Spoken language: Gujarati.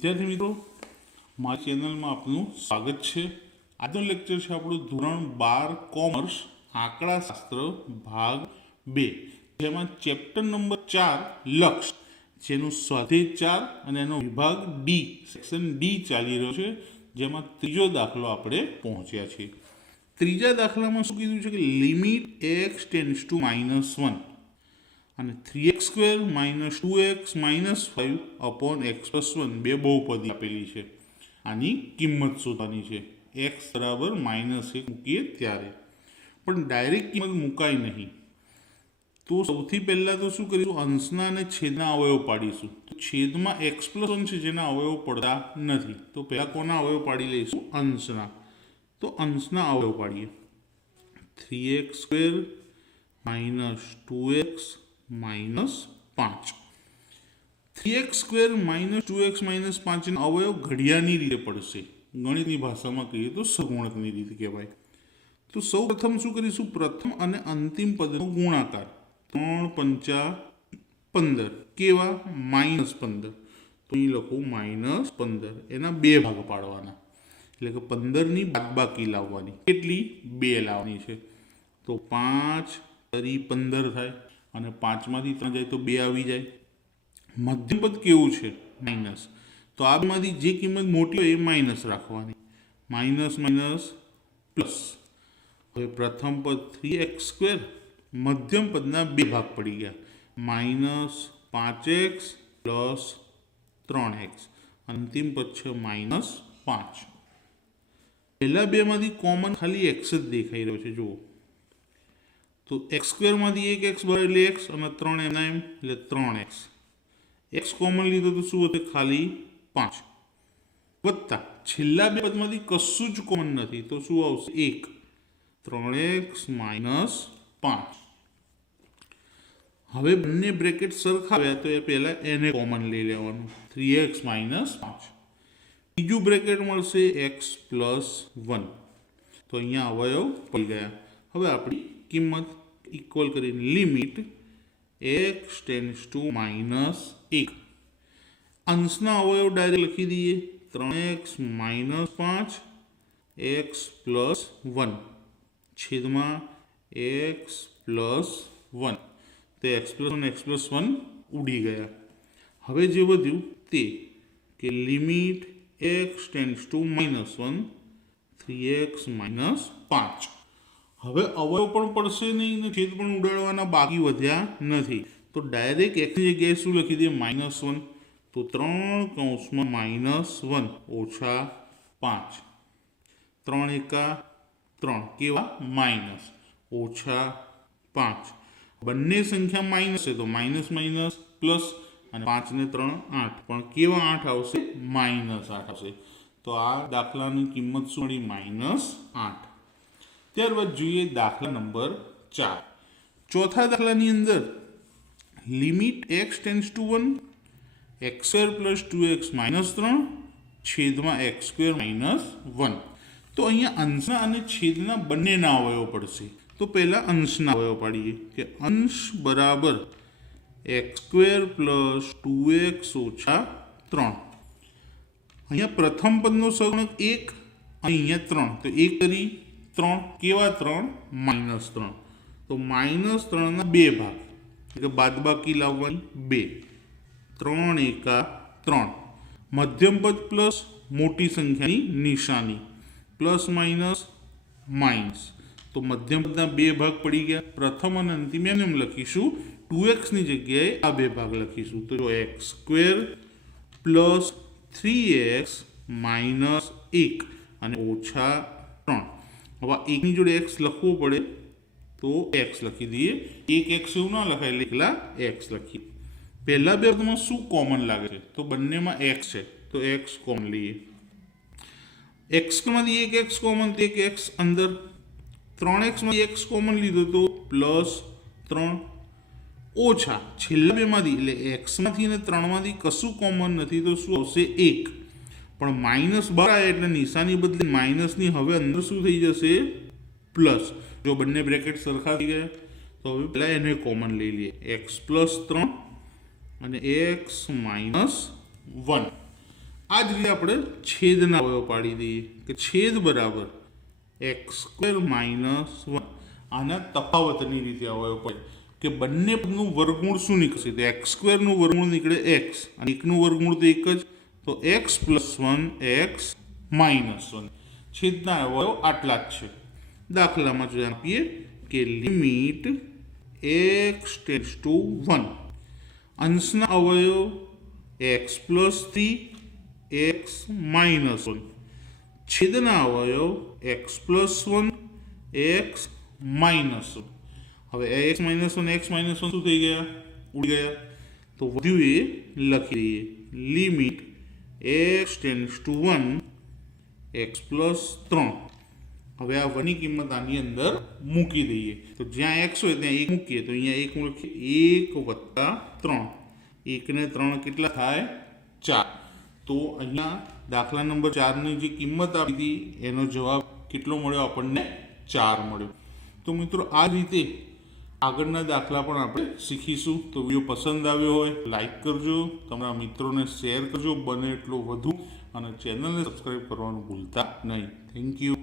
વિદ્યાર્થી મિત્રો, મારી ચેનલમાં આપનું સ્વાગત છે। આજનો લેક્ચર છે આપણું ધોરણ 12 કોમર્સ આંકડાશાસ્ત્ર ભાગ 2, જેમાં ચેપ્ટર નંબર 4 લક્ષ, જેનું સ્વાધ્યાય 4 અને એનો વિભાગ ડી, સેક્શન ડી ચાલી રહ્યો છે, જેમાં ત્રીજો દાખલો આપણે પહોંચ્યા છીએ। ત્રીજા દાખલામાં શું કીધું છે કે લિમિટ x ટેન્ડ્સ ટુ -1 અને 3x² - 2x - 5 અપોન x+1 બે બહુપદી આપેલી છે। આની કિંમત શોધવાની છે। x બરાબર -1 મૂકીએ ત્યારે, પણ ડાયરેક્ટ કિંમત મુકાય નહીં। તો સૌથી પહેલાં તો શું કરીશું, અંશના અને છેદના અવયવ પાડીશું। તો છેદમાં x+1 છે જેના અવયવ પડતા નથી, તો પહેલાં કોના અવયવ પાડી લઈશું? અંશના। તો અંશના અવયવ પાડીએ। 3x² - 2x - 5। 3x² - 2x - 5 ના અવયવ ઘડિયાની રીતે પડશે। ગણિતની ભાષામાં કહીએ તો સહગુણકની રીતે કહેવાય। તો સૌ પ્રથમ શું કરીશું, પ્રથમ અને અંતિમ પદનો ગુણાકાર। 3 × 5 = 15, કેવા? -15। તો અહીં લખું -15, એના બે ભાગ પાડવાના, એટલે કે 15ની બાદબાકી લાવવાની। કેટલી? 2 લાવવાની છે। તો 5 × 15 થાય, અને 5માંથી 3 જાય તો 2 આવી જાય। મધ્યપદ કેવું છે? માઇનસ। તો આ બેમાંથી જે કિંમત મોટી હોય એ માઇનસ રાખવાની, માઇનસ માઇનસ પ્લસ। હવે પ્રથમ પદ 3x², મધ્યમ પદના બે ભાગ પડી ગયા, -5x + 3x, અંતિમ પદ છે -5। પહેલા બેમાંથી કોમન ખાલી x જ દેખાઈ રહ્યો છે, જુઓ। તો x² માંથી એક x બહાર એટલે x, અને 3 એમના એમ એટલે 3x। x કોમન લીધો તો શું હશે? ખાલી 5, વત્તા છેલ્લા બે પદમાંથી કશું જ કોમન નથી, તો શું આવશે? 1। 3x - 5। હવે બંને બ્રેકેટ સરખાવ્યા, તો એ પહેલાં એને કોમન લઈ લેવાનું, 3x - 5। બીજું બ્રેકેટ મળશે x+1, તો અહીંયા અવયવ પડી ગયા। હવે આપણી કિંમત ઇક્વલ કરીને લિમિટ x ટેન્ડ્સ ટુ -1, અંશના અવયવ ડાયરેક્ટ લખી દઈએ, 3x - 5 x+1 છેદમાં x+1, તો x+1 ઉડી ગયા। હવે જે વધ્યું તે કે limit x tends to -1, 3x - 5। હવે અવયવ પણ પડશે નહીં ને છેદ પણ ઉડાડવાના બાકી વધ્યા નથી, તો ડાયરેક્ટ xની જગ્યાએ શું લખી દઈએ? -1। તો 3 કૌંસમાં -1 ઓછા 5, 3 એકા 3, કેવા? માઇનસ, ઓછા 5। બંને સંખ્યા માઇનસ છે, તો માઇનસ માઇનસ પ્લસ, અને 5 ને 3 8, પણ કેવા 8 આવશે? -8 આવશે। તો આ દાખલાની કિંમત શું મળી? -8। ત્યારબાદ જોઈએ દાખલા નંબર 4। ચોથા દાખલાની અંદર limit x tends to 1, x² + 2x - 3 છેદમાં x² - 1। તો અહીંયા અંશના અને છેદના બંનેના અવયવ પડશે। તો પહેલાં અંશના અવયવ પાડીએ કે અંશ બરાબર x² + 2x - 3। અહીંયા પ્રથમ પદનો સહગુણક 1, અને અહીંયા 3, તો 1 કરી 3, કેવા 3? -3। તો -3 ના બે ભાગ, એટલે બાદબાકી લાવવાની 2, 3 એકા 3, મધ્યમ પદ પ્લસ, મોટી સંખ્યાની નિશાની, પ્લસ માઇનસ માઇનસ, તો મધ્યમ પદના બે ભાગ પડી ગયા। પ્રથમ અને અંતિમ એમ લખીશું, 2xની જગ્યાએ આ બે ભાગ લખીશું, તો x² + 3x - 1 અને ઓછા 3। હવે 1ની જોડે x લખવો પડે, તો x લખી દઈએ। 1x એવું ના લખાય, એટલે એકલા x લખીએ। પહેલા બે પદમાં શું કોમન લાગે છે? તો બંનેમાં x છે, તો x કોમન લઈએ। x માંથી એક x કોમન, તો એક x અંદર। 3x માંથી x કોમન લીધો તો +3, ઓછા છેલ્લા બેમાંથી, એટલે x માંથી અને 3માંથી કશું કોમન નથી, તો શું આવશે? 1। પણ માઇનસ બહાર આવે એટલે નિશાની બદલી માઇનસની હવે અંદર શું થઈ જશે? પ્લસ। જો બંને બ્રેકેટ સરખા થઈ ગયા, તો હવે પહેલાં એને કોમન લઈ લઈએ, x+3 અને x - 1। આ જ રીતે આપણે છેદના અવયવ પાડી દઈએ કે છેદ બરાબર x² - 1. આના તફાવતની રીતે અવયવ પડે કે બંને પદનું વર્ગમૂળ શું નીકળશે? તો x² નું વર્ગમૂળ નીકળે x અને 1 નું વર્ગમૂળ તો એક જ, તો x + 1 x - 1. છેદના અવયવ આટલા જ છે. દાખલામાં જો આપીએ કે લિમિટ x → 1, અંશના અવયવ x + 3 x - 1, છેદના અવયવ x + 1 x - 1. હવે x - 1 x - 1 શું થઈ ગયા? ઉડી ગયા. તો વધ્યું એ લખી દઈએ લિમિટ x → 1 x + 3. હવે આ 1 ની કિંમત આની અંદર મૂકી દઈએ તો જ્યાં x હોય ત્યાં 1 મૂકીએ તો અહીંયા 1 મૂકીએ 1 + 3. 1 ને 3 કેટલા થાય? 4. તો અહીંયા દાખલા નંબર 4ની જે કિંમત આપી હતી એનો જવાબ કેટલો મળ્યો આપણને? 4 મળ્યો. તો મિત્રો આ રીતે આગળના દાખલા પણ આપણે શીખીશું. તો વિડીયો પસંદ આવ્યો હોય લાઈક કરજો, તમારા મિત્રોને શેર કરજો બને એટલો વધુ, અને ચેનલને સબસ્ક્રાઈબ કરવાનું ભૂલતા નહીં. Thank you.